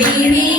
Baby.